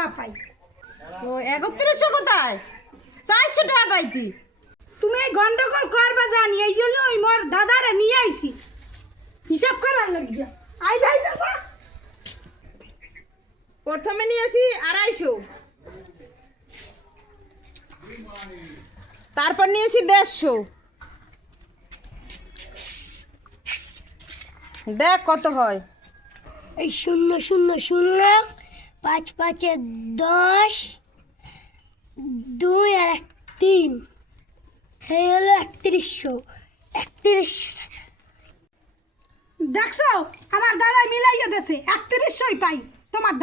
টাকা পাই। ও 3100 কোথায়? 400 টাকা পাইতি। তুমি এই গন্ডগোল করবা জানি, এই জন্য ওই মোর দাদারে নিয়ে আইছি হিসাব করার লাগিয়া। আই যাই দাদা, প্রথমে নিয়েছি 250, তারপর নিয়েছি 150। দেখ কত হয়। এই 0 0 0 5 5 10, 2 আর 1 3, এই হলো 3100 টাকা। দেখছো আমার দাদা মিলাইয়া দেছে 3100 পাই তোমার